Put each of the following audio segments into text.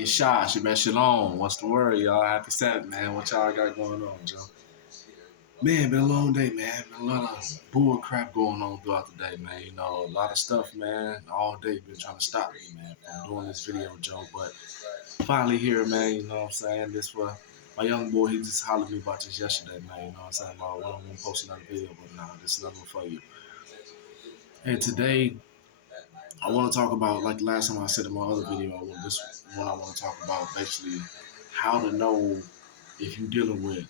It's Shy, Shabbat Shalom. What's the word, y'all? Happy Sabbath, man. What y'all got going on, Joe? Man, been a long day, man. Been a lot of bull crap going on throughout the day, man. You know, a lot of stuff, man. All day been trying to stop me, man, from doing this video, Joe. But finally here, man. You know what I'm saying? This was my young boy. He just hollered at me about this yesterday, man. You know what I'm saying? About when I'm gonna post another video, but nah, this is another one for you. And today, I want to talk about, like the last time I said in my other video, this one I want to talk about basically how to know if you're dealing with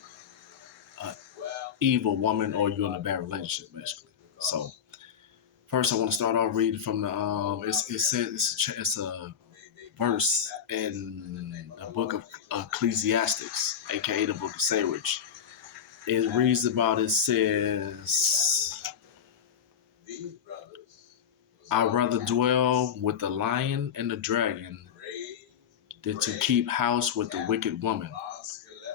an evil woman or you're in a bad relationship, basically. So first, I want to start off reading from the it says it's a verse in the book of Ecclesiastics, aka the book of Sirach. It reads about it says, "I'd rather dwell with the lion and the dragon than to keep house with the wicked woman."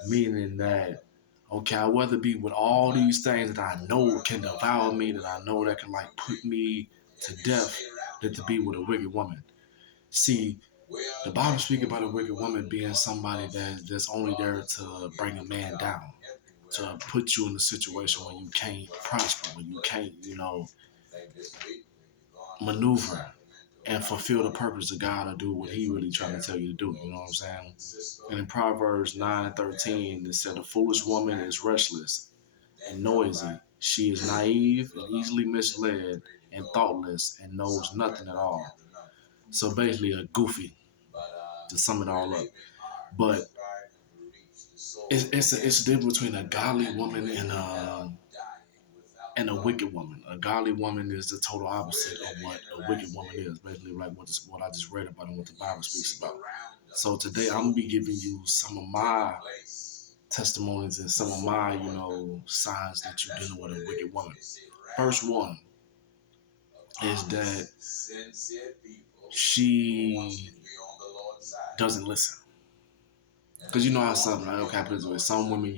Meaning that, okay, I'd rather be with all these things that I know can devour me, that I know that can like put me to death, than to be with a wicked woman. See, the Bible speaks about a wicked woman being somebody that's only there to bring a man down, to put you in a situation where you can't prosper, where you can't, maneuver and fulfill the purpose of God or do what He really trying to tell you to do. You know what I'm saying? And in Proverbs 9:13, it said, "A foolish woman is restless and noisy. She is naive and easily misled and thoughtless and knows nothing at all." So basically, a goofy, to sum it all up. But it's a difference between a godly woman and a wicked woman. A godly woman is the total opposite of what a wicked woman is. Basically, like what I just read about and what the Bible speaks about. So today I'm gonna be giving you some of my testimonies and some of my, signs that you're dealing with a wicked woman. First one is that she doesn't listen. Because you know how something like, okay, happens with some women,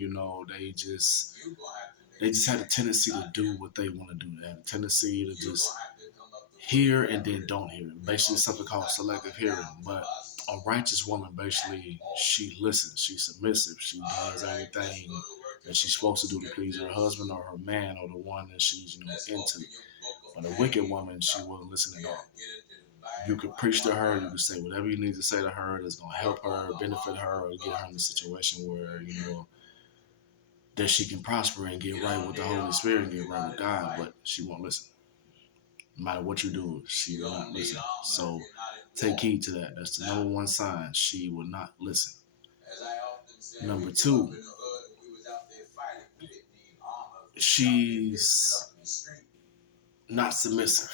they just have a tendency to do what they want to do. They have a tendency to just hear and then don't hear. Basically, something called selective hearing. But a righteous woman, basically, she listens. She's submissive. She does everything that she's supposed to do to please her husband or her man or the one that she's, into. But a wicked woman, she won't listen at all. You could preach to her. You could say whatever you need to say to her that's going to help her, benefit her, or get her in a situation where, that she can prosper and get right with the Holy Spirit and get right with God, but she won't listen. No matter what you do, she will not listen. So take heed to that. That's the number one sign. She will not listen. Number two, she's not submissive.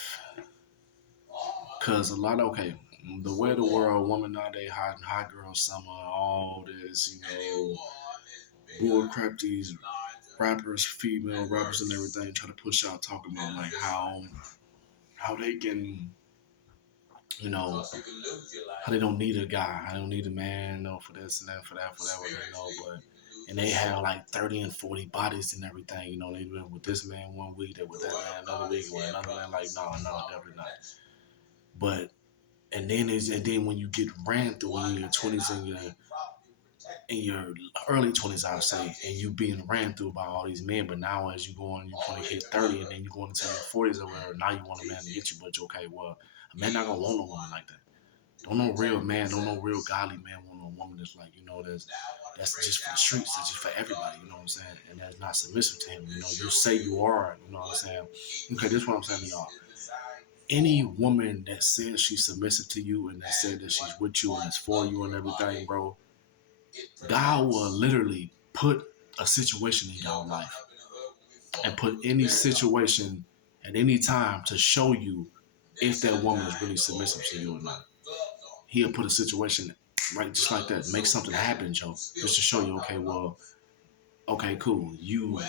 Because the way of the world, woman nowadays, hot girl summer, all this, bull crap, these rappers, female rappers and everything, try to push out talking about like how they can, how they don't need a guy, I don't need a man, no, for this and that, for that, but and they have like 30 and 40 bodies and everything, they been with this man one week, they with that man another week, with another man, like no, definitely not. But and then when you get ran through in your 20s and your early 20s, I would say, and you being ran through by all these men, but now as you go on, you want to hit 30, and then you go into your 40s or whatever, now you want a man to get you, but okay, well, a man not gonna want no woman like that. Don't no real man, don't no real godly man want no woman that's like, that's just for the streets, that's just for everybody, you know what I'm saying? And that's not submissive to him. You say you are, you know what I'm saying? Okay, this is what I'm saying to y'all. Any woman that says she's submissive to you and that said that she's with you and is for you and everything, bro, God will literally put a situation in your life and put any situation at any time to show you if that woman is really submissive to you or not. He'll put a situation right just like that, make something happen, Joe, just to show you, okay, well, okay, cool. You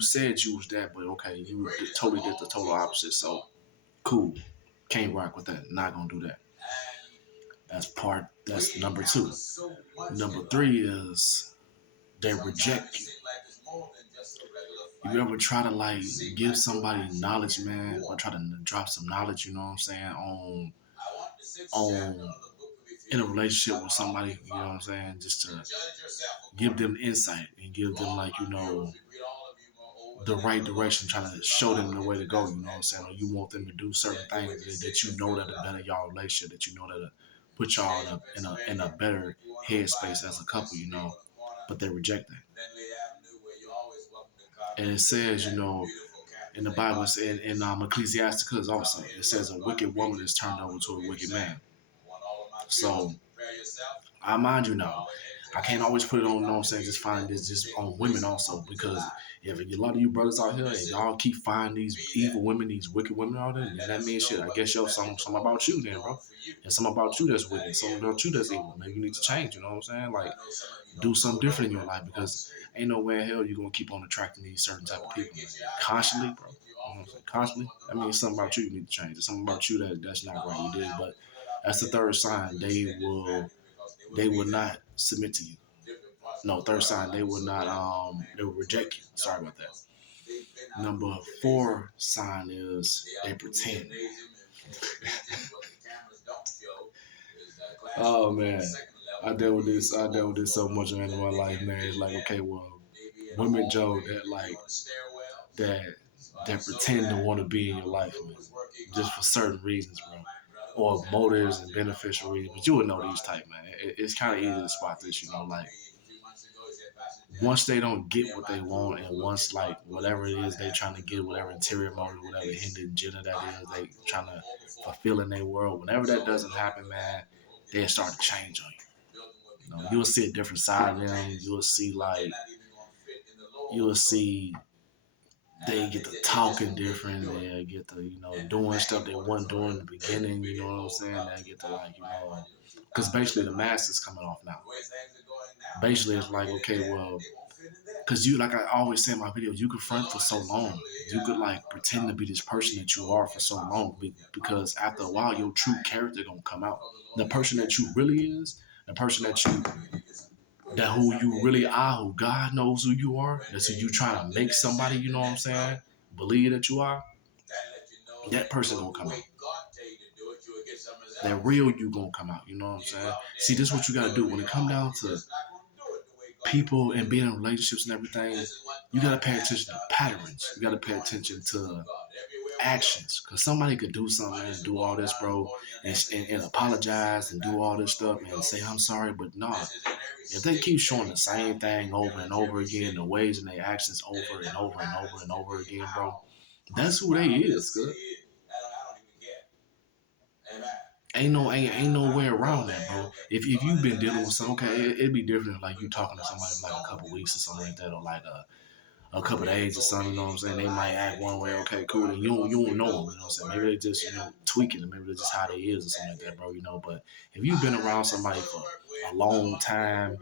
said you was that, but okay, you totally did the total opposite. So cool, can't rock with that. Not gonna do that. That's number two. Number three is they reject you. You ever try to like give somebody knowledge, man, or try to drop some knowledge, you know what I'm saying, on in a relationship with somebody, you know what I'm saying, just to give them insight and give them like, the right direction, trying to show them the way to go, you know what I'm saying? Or you want them to do certain things that you know that better y'all relationship, that you know that put y'all in a better headspace as a couple, but they reject it. And it says, in the Bible, in Ecclesiasticus also, it says a wicked woman is turned over to a wicked man. So I mind you now, I can't always put it on, just find this just on women also, because if a lot of you brothers out here and y'all keep finding these evil women, these wicked women out there, then that means shit. I guess some about you then, bro. And some about you that's wicked, some about you that's evil. Maybe you need to change, you know what I'm saying? Like, do something different in your life, because ain't no way in hell you're gonna keep on attracting these certain type of people, man. Constantly, bro. You know what I'm saying? Constantly. That means something about you need to change. There's something about you that's not right. You did, but that's the third sign. They will not submit to you. No, third sign, they will reject you. Sorry about that. Number 4 sign is they pretend. Oh man, I dealt with this so much man in my life, man. It's like, okay, well, women, Joe, that that pretend to want to be in your life, man, just for certain reasons, bro, or motives and beneficial reasons. But you would know these type, man. It's kind of easy to spot this, like once they don't get what they want, and once like whatever it is they trying to get, whatever interior motive, whatever hidden agenda that is, they trying to fulfill in their world. Whenever that doesn't happen, man, they start to change on you. You'll see a different side of them. You'll see they get to talking different. They get to, doing stuff they weren't doing in the beginning. You know what I'm saying? They get to like, because basically the mask is coming off now. Basically, it's like, okay, well, because you, like I always say in my videos, you could front for so long. You could like pretend to be this person that you are for so long, because after a while, your true character gonna come out. The person that you really is, the person that who you really are, who God knows who you are. That's who you trying to make somebody, you know what I'm saying, believe that you are. That person gonna come out. That real you gonna come out. You know what I'm saying? See, this is what you gotta do when it come down to people and being in relationships and everything. You gotta pay attention to patterns. You gotta pay attention to actions, because somebody could do something and do all this, bro, and apologize and do all this stuff and say I'm sorry, but nah. If they keep showing the same thing over and over again, the ways and their actions over and over and over and over again, bro, that's who they is, good. Ain't no way around that, bro. If you've been dealing with something, okay, it'd be different if like you talking to somebody for like a couple weeks or something like that, or like a couple of days or something, you know what I'm saying? They might act one way, okay, cool, and you don't know them, you know what I'm saying? Maybe they just, tweaking, and maybe that's just how they is or something like that, bro, but if you've been around somebody for a long time,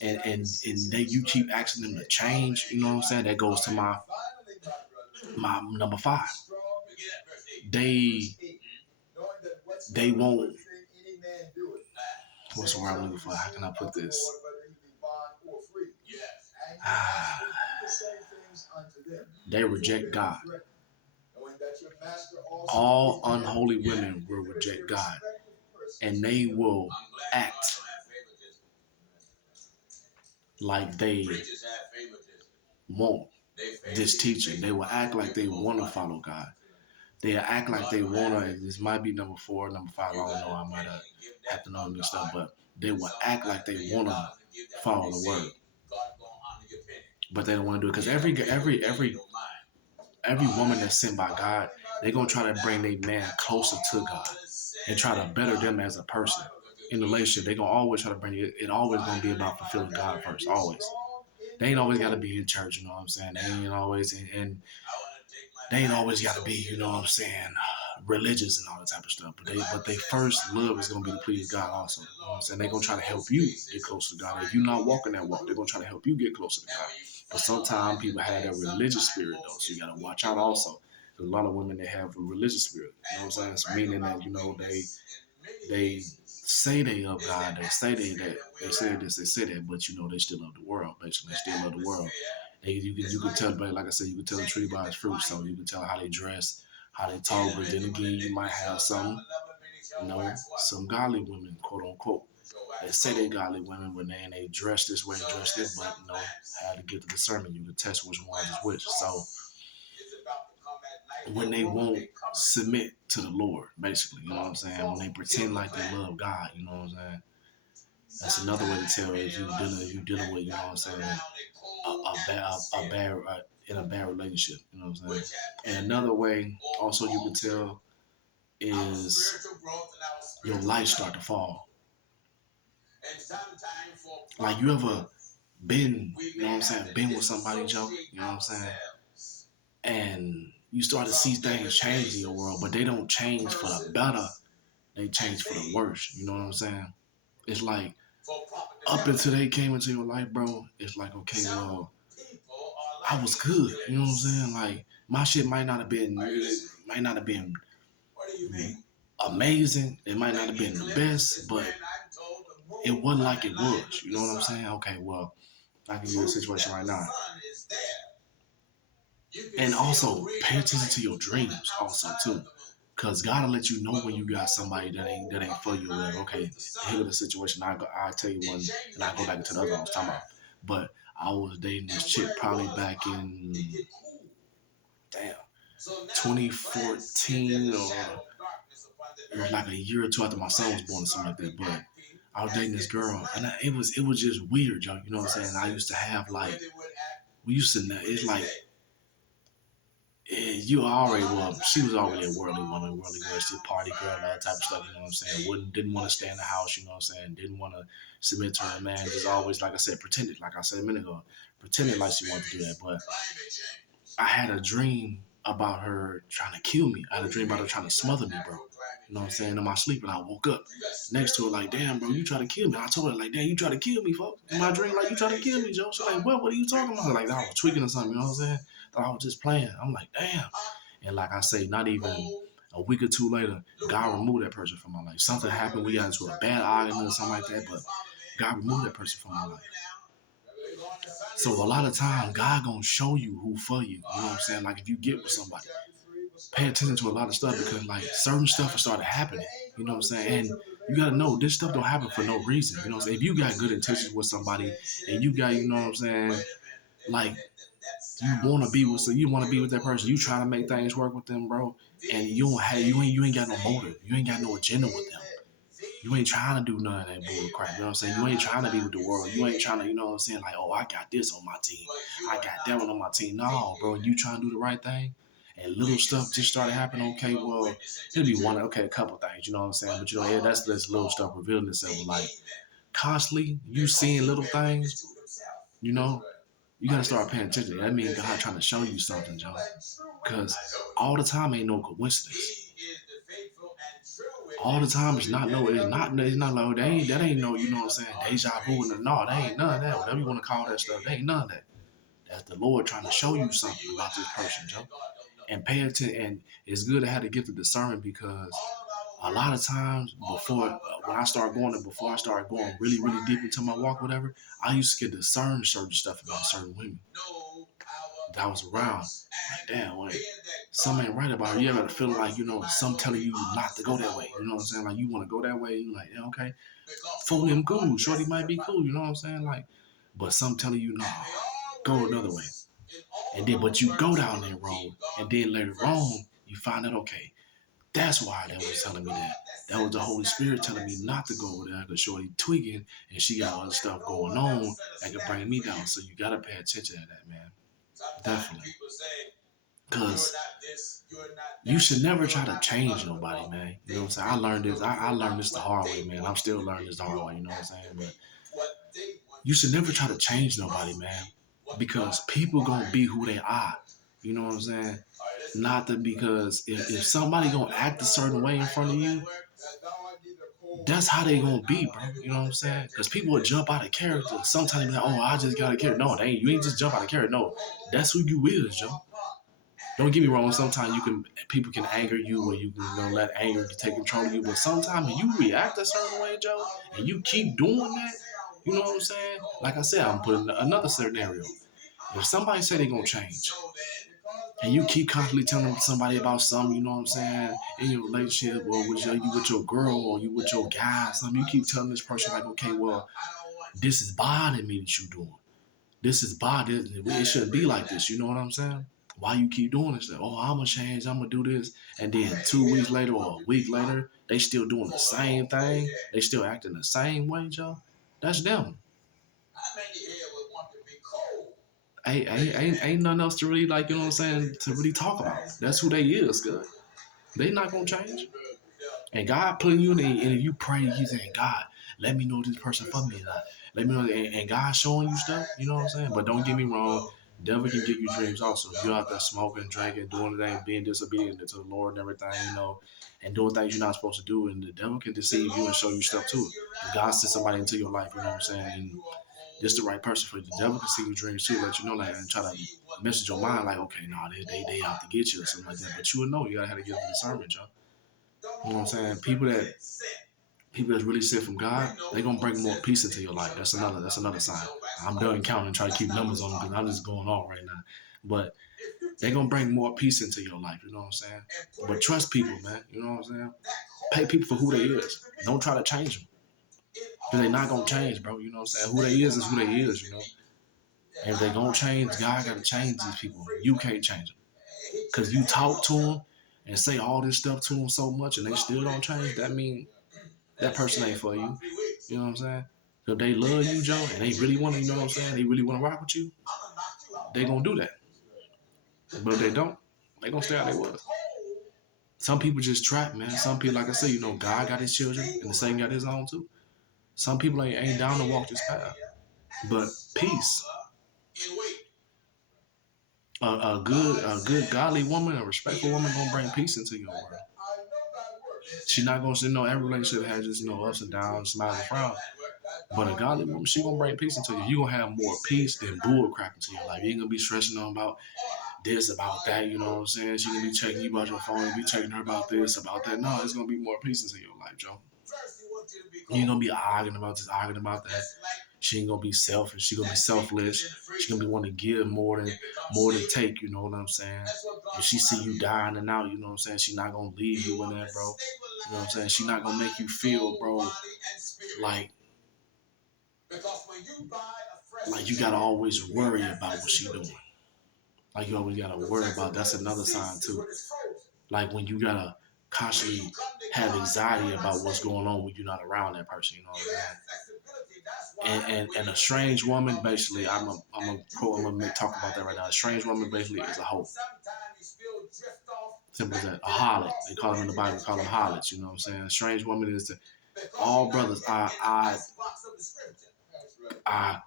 and they you keep asking them to change, you know what I'm saying? That goes to my number 5. They won't. What's the word I'm looking for? How can I put this? They reject God. All unholy women will reject God, and they will act like they want this teaching. They will act like they want to follow God. They act like they want to. This might be number 4, number 5. I don't know. I might have to know this stuff, but they will act like they want to follow the word, but they don't want to do it, because every woman that's sent by God, they're gonna try to bring their man closer to God and try to better them as a person. In the relationship, they're gonna always try to bring it. It always gonna be about fulfilling God first. Always. They ain't always gotta be in church. You know what I'm saying? They ain't always and they ain't always gotta be. You know what I'm saying? Religious and all that type of stuff. But they first love is gonna be to please God also. You know what I'm saying? They're gonna try to help you get closer to God. If you're not walking that walk, they're gonna try to help you get closer to God. But sometimes people have that religious spirit though, so you gotta watch out also. There's a lot of women that have a religious spirit. You know what I'm saying? It's meaning that they say they love God, they say they say this, they say that, but they still love the world. Basically, they still love the world. You can tell, but like I said, you can tell the tree by its fruit. So you can tell how they dress, how they talk. But then again, you might have some You know, some godly women, quote unquote. They say they godly women when they dress this way, dress this, but you know, how to get the discernment. You can test which one is which. So when they won't submit to the Lord, basically, you know what I'm saying? When they pretend like they love God, you know what I'm saying? That's another way to tell if you dealing with, you know what I'm saying, in a bad relationship, you know what I'm saying? And another way also you can tell is your life start to fall. Like you ever been, you know what I'm saying, been with somebody, Joe, you know what I'm saying? And you start to see things change in your world, but they don't change for the better. They change for the worse. You know what I'm saying? It's like up until they came into your life, bro, it's like, okay, well, I was good. You know what I'm saying? Like my shit might not have been amazing. It might not have been the best, but it wasn't like it was. You know what I'm saying? Okay, well, I can give you a situation right now. And also pay attention to your dreams also too. Cause God will let you know when you got somebody that ain't for you. Like, okay, here's the situation. I'll tell you one, and I go back into the other one I was talking about. But I was dating this chick probably back in 2014, or it was like a year or two after my son was born or something like that. But I was dating this girl, and it was just weird, y'all. You know what I'm saying? I used to have like it's like you already well, she was already a worldly woman, worldly she party girl, and all that type of stuff, you know what I'm saying? Didn't want to stay in the house, you know what I'm saying? Didn't want to submit to her man, just always, like I said, pretended, like I said a minute ago, pretended like she wanted to do that. But I had a dream about her trying to kill me. I had a dream about her trying to smother me, bro. You know what I'm saying? In my sleep, and I woke up next to her like, damn, bro, you try to kill me. I told her like, damn, you try to kill me, folks. In my dream, like, you try to kill me, Joe. She's like, what are you talking about? Like, I was tweaking or something, you know what I'm saying? Thought I was just playing. I'm like, damn. And like I say, not even a week or two later, God removed that person from my life. Something happened. We got into a bad argument or something like that, but God removed that person from my life. So a lot of times, God gonna show you who for you. You know what I'm saying? Like if you get with somebody, pay attention to a lot of stuff because like certain stuff will start happening. You know what I'm saying? And you gotta know this stuff don't happen for no reason. You know what I'm saying? If you got good intentions with somebody and you got, you know what I'm saying, like you wanna be with that person, you trying to make things work with them, bro, and you ain't got no motive, you ain't got no agenda with them. You ain't trying to do none of that bull crap. You know what I'm saying? You ain't trying to be with the world. You ain't trying to, you know what I'm saying? Like, oh, I got this on my team. I got that one on my team. No, bro, you trying to do the right thing. And little stuff just started happening. Okay, well, it'll be a couple things, you know what I'm saying? But you know, yeah, that's this little stuff revealing itself. Like constantly you seeing little things, you know, you gotta start paying attention. That means God trying to show you something, Joe. Cause all the time ain't no coincidence. All the time it's not like that ain't no, you know what I'm saying, deja vu and no, they ain't none of that. Whatever you want to call that stuff, they ain't none of that. That's the Lord trying to show you something about this person, Joe. And pay attention, and it's good to have the gift of discernment because a lot of times before I started going really, really deep into my walk, whatever, I used to get discern certain stuff about certain women that I was around. Like, damn, wait, something ain't right about her. You ever feel like, you know, some telling you not to go that way. You know what I'm saying? Like, you want to go that way. You like, yeah, okay. For him, cool. Shorty might be cool. You know what I'm saying? Like, but some telling you, no, go another way. And then, but you go down that road. And then later on, you find out, okay, that's why that was telling me that. That was the Holy Spirit telling me not to go over there because Shorty tweaking and she got other stuff going on that could bring me down. So you got to pay attention to that, man. Definitely. Because you should never try to change nobody, man. You know what I'm saying? I learned this. I learned this the hard way, man. I'm still learning this the hard way, you know what I'm saying? But you should never try to change nobody, man. Because people gonna be who they are. You know what I'm saying? Not that because if somebody gonna act a certain way in front of you, that's how they gonna be, bro. You know what I'm saying? Because people will jump out of character. Sometimes be like, oh, I just got a character. No, you ain't just jump out of character. No, that's who you is, Joe. Don't get me wrong. Sometimes people can anger you, or you can let anger take control of you. But sometimes when you react a certain way, Joe, and you keep doing that, you know what I'm saying? Like I said, I'm putting another scenario. If somebody say they're gonna change, and you keep constantly telling somebody about something, you know what I'm saying, in your relationship, or you with your girl, or you with your guy, something, you keep telling this person like, okay, well, this is bothering me that you doing. This is bothering. It shouldn't be like this. You know what I'm saying? Why you keep doing this? Like, oh, I'm gonna change. I'm gonna do this, and then 2 weeks later or a week later, they still doing the same thing. They still acting the same way, Joe. That's them. Ain't nothing else to really like. You know what I'm saying? To really talk about. That's who they is, good. They not gonna change. And God putting you in, and if you pray, you saying, God, let me know this person for me. Like, let me know, and God showing you stuff. You know what I'm saying? But don't get me wrong, devil can give you dreams also. If you're out there smoking, drinking, doing things, being disobedient to the Lord and everything, you know, and doing things you're not supposed to do, and the devil can deceive you and show you stuff too. And God sends somebody into your life, you know what I'm saying? And this the right person for you. The devil can see your dreams too, let you know that, and try to message your mind like, okay, no, they out to get you or something like that. But you would know, you gotta have to give them discernment, Joe. You know what I'm saying? People that's really sent from God, they gonna bring more peace into your life. That's another sign. I'm done counting, trying to keep numbers on them because I'm just going on right now. But they gonna bring more peace into your life. You know what I'm saying? But trust people, man. You know what I'm saying? Pay people for who they is. Don't try to change them because they not gonna change, bro. You know what I'm saying? Who they is who they is. You know. And if they gonna change, God gotta change these people. You can't change them because you talk to them and say all this stuff to them so much, and they still don't change. That means that person ain't for you. You know what I'm saying? So if they love you, Joe, and they really want to, you know what I'm saying? They really want to rock with you, they gonna do that. But if they don't, they gonna stay how they was. Some people just trap, man. Some people, like I said, you know, God got his children, and the Satan got his own too. Some people ain't down to walk this path. But peace. A good godly woman, a respectful woman gonna bring peace into your world. She not gonna say no. Every relationship has just ups and downs, smiles and frowns. But a godly woman, she gonna bring peace into you. You gonna have more peace than bull crap into your life. You ain't gonna be stressing on about this, about that. You know what I'm saying? She gonna be checking you about your phone, you be checking her about this, about that. No, it's gonna be more peace into your life, Joe. You ain't gonna be arguing about this, arguing about that. She ain't gonna be selfish. She gonna be selfless. She gonna be wanting to give more than take. You know what I'm saying? If she see you dying and out, you know what I'm saying? She not gonna leave you in that, bro. You know what I'm saying? She not gonna make you feel, bro, like you gotta always worry about what she doing. Like you always gotta worry about. That's another sign too. Like when you gotta constantly have anxiety about what's going on when you're not around that person. You know what I'm saying? And a strange woman, basically, I'm gonna talk about that right now. A strange woman basically is a hoe. Simple as that. A harlot. They call them in the Bible, call them harlots. You know what I'm saying? A strange woman is all brothers. I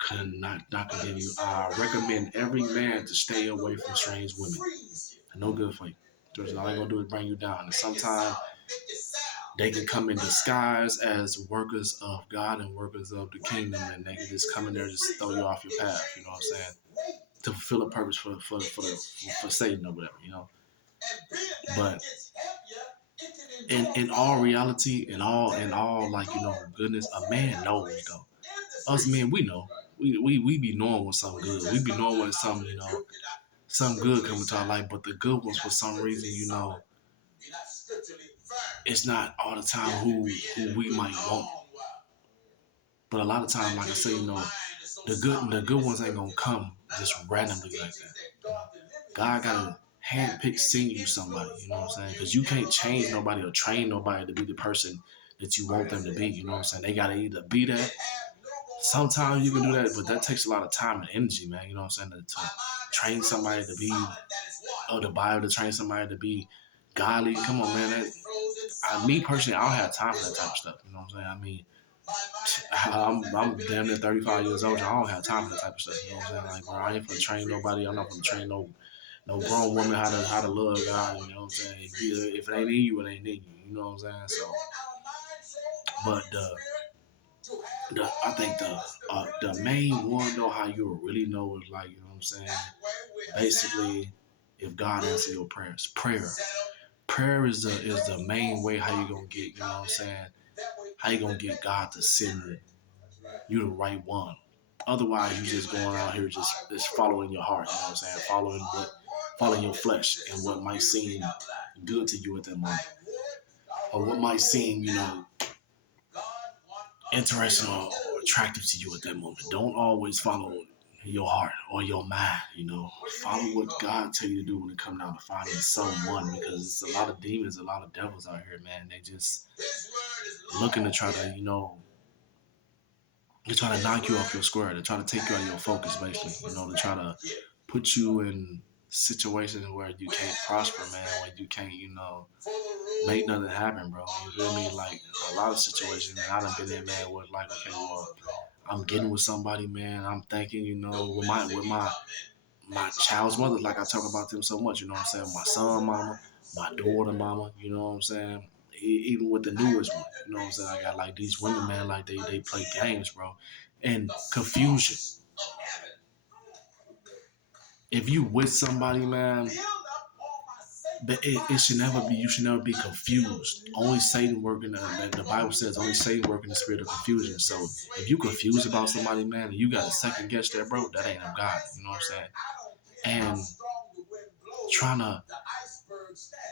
could not continue. I recommend every man to stay away from strange women. No good for you. Because all they're gonna do is bring you down. And sometimes they can come in disguise as workers of God and workers of the kingdom, and they can just come in there and just throw you off your path. You know what I'm saying? To fulfill a purpose for Satan or whatever. You know. But in all reality, in all like goodness, a man knows though. Us men, we know. We be knowing when something good. We be knowing when something something good coming to our life. But the good ones, for some reason, it's not all the time who we might want. But a lot of times, like I say, the good ones ain't gonna come just randomly like that. God gotta handpick, send you somebody. You know what I'm saying? Because you can't change nobody or train nobody to be the person that you want them to be. You know what I'm saying? They gotta either be that. Sometimes you can do that, but that takes a lot of time and energy, man. You know what I'm saying? To train somebody to be, or the Bible to train somebody to be godly. Come on, man. Me personally, I don't have time for that type of stuff. You know what I'm saying? I mean, I'm damn near 35 years old. I don't have time for that type of stuff. You know what I'm saying? Like, bro, I ain't gonna train nobody. I'm not gonna train no grown woman how to love God. You know what I'm saying? If it ain't in you, it ain't in you. You know what I'm saying? So, but I think the main one though, how you really know is like, you know what I'm saying? Basically, if God answers your prayers, prayer is the main way how you gonna get. You know what I'm saying? How you gonna get God to send you the right one? Otherwise, you just going out here just following your heart. You know what I'm saying? Following follow your flesh and what might seem good to you at that moment, or what might seem, interesting or attractive to you at that moment. Don't always follow your heart or your mind. Follow what God tell you to do when it comes down to finding someone, because it's a lot of demons, a lot of devils out here, man. They just looking to try to, they're trying to knock you off your square. They're trying to take you out of your focus, basically. They're trying to put you in situations where you can't prosper, man, where you can't, make nothing happen, bro. You feel me? Like a lot of situations, man, I done been in, man, with like, okay, well, I'm getting with somebody, man. I'm thinking, with my child's mother, like I talk about them so much, you know what I'm saying? My son, mama, my daughter, mama, you know what I'm saying? Even with the newest one, you know what I'm saying? I got like these women, man, like they play games, bro. And confusion. If you with somebody, man, it should never be, you should never be confused. Only Satan working, the Bible says only Satan working the spirit of confusion. So if you confused about somebody, man, and you got to second guess that, bro, that ain't of God. You know what I'm saying? And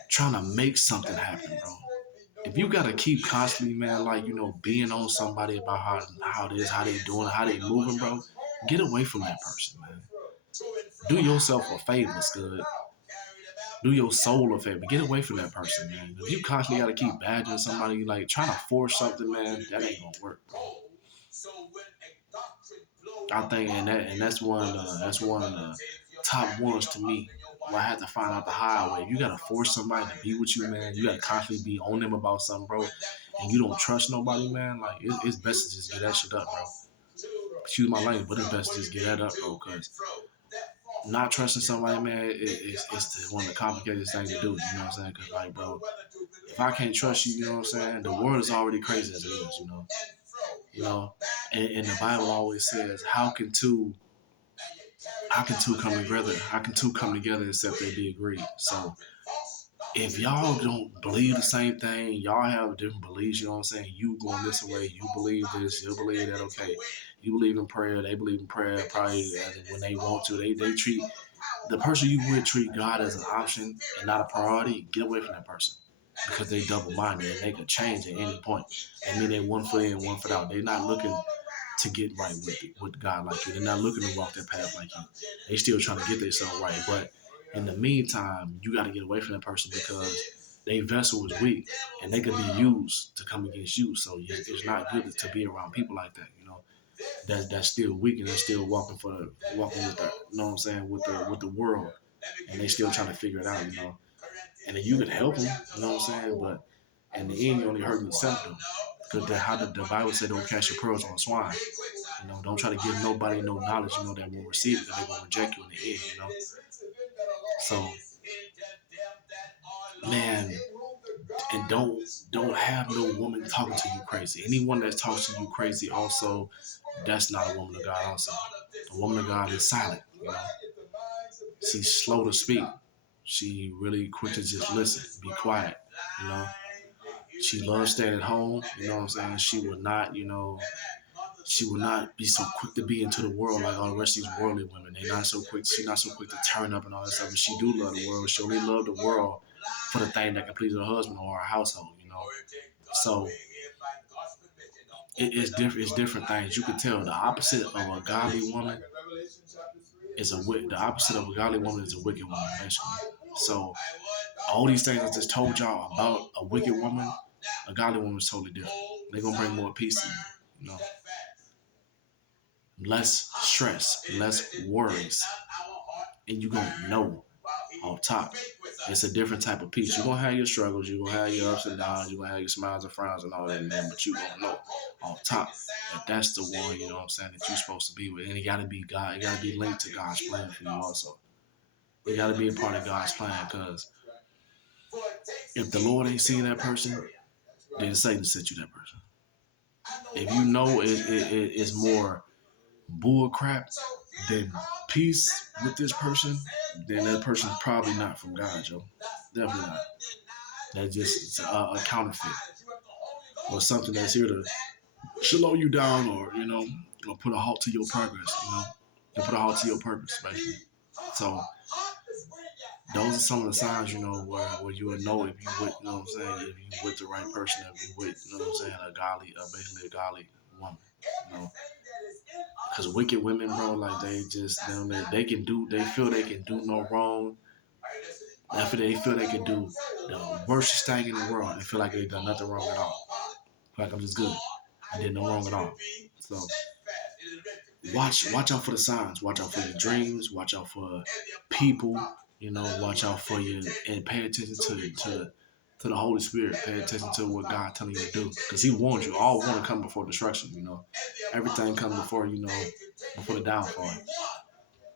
trying to make something happen, bro. If you gotta keep constantly, man, like, being on somebody about how it is, how they doing, how they moving, bro, get away from that person, man. Do yourself a favor, Scud. Do your soul a favor. Get away from that person, man. If you constantly gotta keep badgering somebody, like trying to force something, man, that ain't gonna work, bro. I think, and that's one of the top ones to me. Where I had to find out the highway. If you gotta force somebody to be with you, man, you gotta constantly be on them about something, bro, and you don't trust nobody, man. Like it's best to just get that shit up, bro. Excuse my language, but it's best to just get that up, bro, because not trusting somebody, man, it's one of the complicated things to do. You know what I'm saying? Because, like, bro, if I can't trust you, you know what I'm saying? The world is already crazy as it is, And the Bible always says, how can two come together? How can two come together except they be agreed? So if y'all don't believe the same thing, y'all have different beliefs, you know what I'm saying? You going this way, you believe this, you believe that, okay. You believe in prayer, they believe in prayer, probably when they want to. They treat the person you would treat God as an option and not a priority. Get away from that person, because they double-minded and they can change at any point. I mean, they one foot in, one foot out. They're not looking to get right with God like you. They're not looking to walk that path like you. They still trying to get themselves right. But in the meantime, you got to get away from that person, because their vessel is weak and they can be used to come against you. So it's not good to be around people like that, that's still weak and they're still walking with the, you know what I'm saying, with the world, and they still trying to figure it out, And then you can help them, you know what I'm saying, but in the end, you only hurt yourself though. Because how the Bible said, don't cast your pearls on swine. Don't try to give nobody no knowledge, that will receive it, because they're gonna reject you in the end, So, man, and don't have no woman talking to you crazy. Anyone that talks to you crazy, also, that's not a woman of God. Also, a woman of God is silent. She's slow to speak. She really quick to just listen, be quiet. She loves staying at home. You know what I'm saying? She will not, she will not be so quick to be into the world like all the rest of these worldly women. They're not so quick. She's not so quick to turn up and all that stuff. But she do love the world. She only love the world for the thing that can please her husband or her household. So it's different. It's different things. You can tell the opposite of a godly woman the opposite of a godly woman is a wicked woman, basically. So all these things I just told y'all about a wicked woman, a godly woman is totally different. They're gonna bring more peace to you, less stress, less worries, and you're gonna know off top. It's a different type of peace. You're gonna have your struggles, you're gonna have your ups and downs, you're gonna have your smiles and frowns and all that, man, but you gonna know off top that that's the one, you know what I'm saying, that you're supposed to be with. And it gotta be God, it gotta be linked to God's plan for you also. It gotta be a part of God's plan, because if the Lord ain't seeing that person, then Satan sent you that person. If you know it's more bull crap than peace with this person, then that person's probably not from God, Joe. Definitely not. That's just a counterfeit, or something that's here to slow you down, or put a halt to your progress. To put a halt to your purpose, basically. So those are some of the signs, where you would know if you with, if you with the right person, if you with, a godly, basically a godly woman, you know. Because wicked women, bro, like they just, they can do, they feel they can do no wrong. After they feel they can do the worst thing in the world, they feel like they done nothing wrong at all. Like I'm just good. I did no wrong at all. So watch out for the signs. Watch out for your dreams. Watch out for people. Watch out for you and pay attention to the Holy Spirit. Pay attention to what God telling you to do, because He warns you. All want to come before destruction. Everything comes before before the downfall.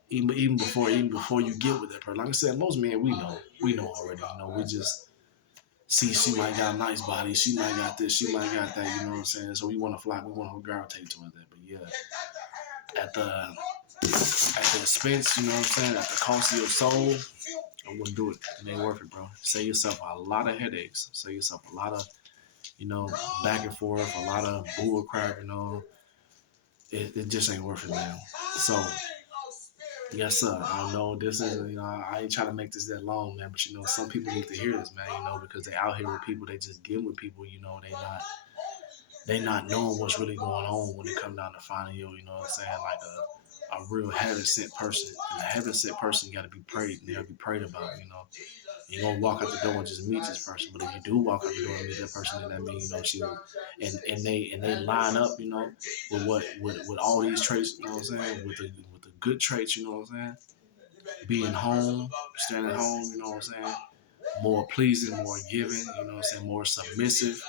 Even before you get with that person. Like I said, most men we know already. We just see she might got a nice body, she might got this, she might got that. You know what I'm saying? So we want to fly, we want to gravitate towards that. But yeah, at the expense, you know what I'm saying, at the cost of your soul, I wouldn't do it. It ain't worth it, bro. Save yourself a lot of headaches. Save yourself a lot of, back and forth, a lot of bull crap. It just ain't worth it, man. So yes, sir. I know this is, I ain't trying to make this that long, man, but some people need to hear this, man, because they out here with people, they just get with people, they not knowing what's really going on when it comes down to finding you know what I'm saying, like a real heaven sent person. And a heaven sent person gotta be prayed, and they gotta be prayed about. You don't walk out the door and just meet this person, but if you do walk out the door and meet that person, then that means she and they line up, with all these traits, you know what I'm saying, with the good traits, you know what I'm saying, being home, staying at home, you know what I'm saying, more pleasing, more giving, you know what I'm saying, more submissive,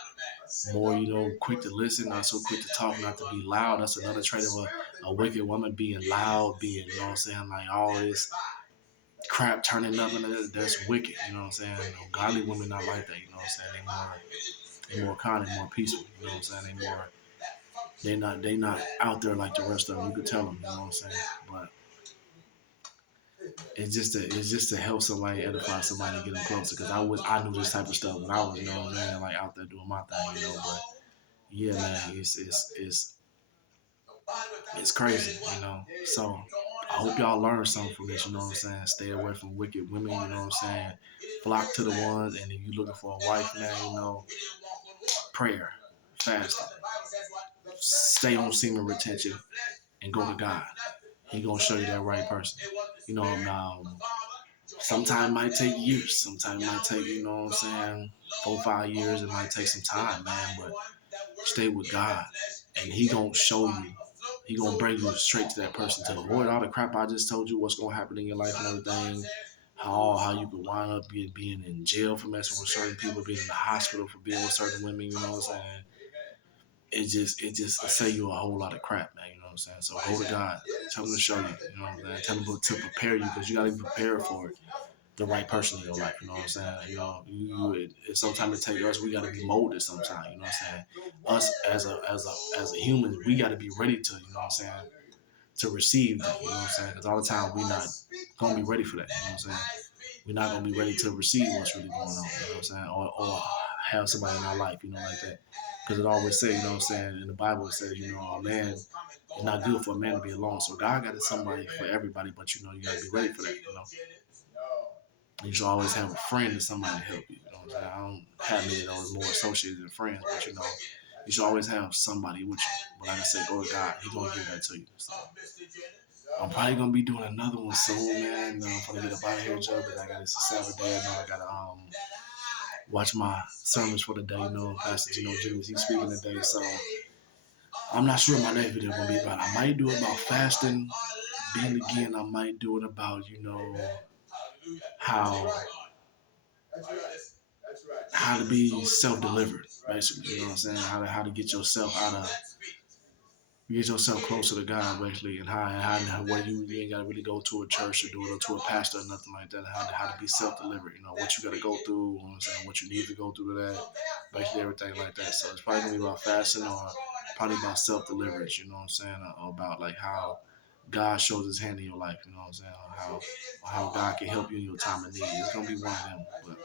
more, quick to listen, not so quick to talk, not to be loud. That's another trait of a wicked woman, being loud, being, you know what I'm saying, like all this crap turning up, and that's wicked, you know what I'm saying. Godly women not like that, you know what I'm saying. They more kind and more peaceful, you know what I'm saying. They not out there like the rest of them. You could tell them, you know what I'm saying. But it's just to help somebody, edify somebody, get them closer. Because I knew this type of stuff when I was, you know what I'm saying, like out there doing my thing, But yeah, man, it's crazy, So I hope y'all learn something from this, you know what I'm saying. Stay away from wicked women, you know what I'm saying. Flock to the ones, and if you're looking for a wife, man, prayer, fasting, stay on semen retention, and go to God. He gonna show you that right person. Now sometimes it might take years. Sometimes it might take, you know what I'm saying, 4 or 5 years. It might take some time, man. But stay with God, and He gonna show you. He gonna bring you straight to that person to avoid all the crap I just told you. What's gonna happen in your life and everything. How you could wind up being in jail for messing with certain people, being in the hospital for being with certain women. You know what I'm saying? It just save you a whole lot of crap, man. You know what I'm saying? So go to God. Tell Him to show you. You know what I'm saying? Tell Him to prepare you, because you gotta be prepared for it. The right person in your life, you know what I'm saying? Sometimes it takes us, we gotta be molded sometimes, you know what I'm saying? Us as a human, we gotta be ready to, you know what I'm saying, to receive that, you know what I'm saying? Because all the time we not gonna be ready for that, you know what I'm saying? We're not gonna be ready to receive what's really going on, you know what I'm saying? Or have somebody in our life, like that. Because it always says, you know what I'm saying, in the Bible it says, a man, it's not good for a man to be alone. So God got somebody for everybody, but you gotta be ready for that. You should always have a friend or somebody to help you. You know what I'm saying? I don't have many of those more associated than friends, but you should always have somebody with you. But like I said, go to God. He's gonna give that to you. So I'm probably gonna be doing another one soon, man. I'm gonna get up out of here, Joe, because I got it's a Saturday. I gotta watch my sermons for the day. Pastor Jimmy's he's speaking today, so I'm not sure my next video gonna be about. I might do it about fasting. Then again, I might do it about how to be self-delivered, basically. You know what I'm saying? How to get yourself get yourself closer to God, basically, and how where you ain't gotta really go to a church or do it, or to a pastor or nothing like that. How to be self-delivered. What you gotta go through. You know what I'm saying? What you need to go through to that. Basically everything like that. So it's probably gonna be about fasting, or probably about self-deliverance. You know what I'm saying? Or about like how God shows His hand in your life. You know what I'm saying? Or how God can help you in your time of need. It's gonna be one of them. But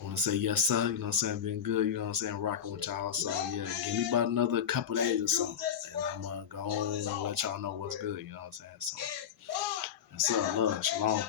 I want to say yes, sir. You know what I'm saying? Been good. You know what I'm saying? Rocking with y'all. So, yeah, give me about another couple days or something. And I'm going to go on and let y'all know what's good. You know what I'm saying? So, yes, sir. Love. Shalom.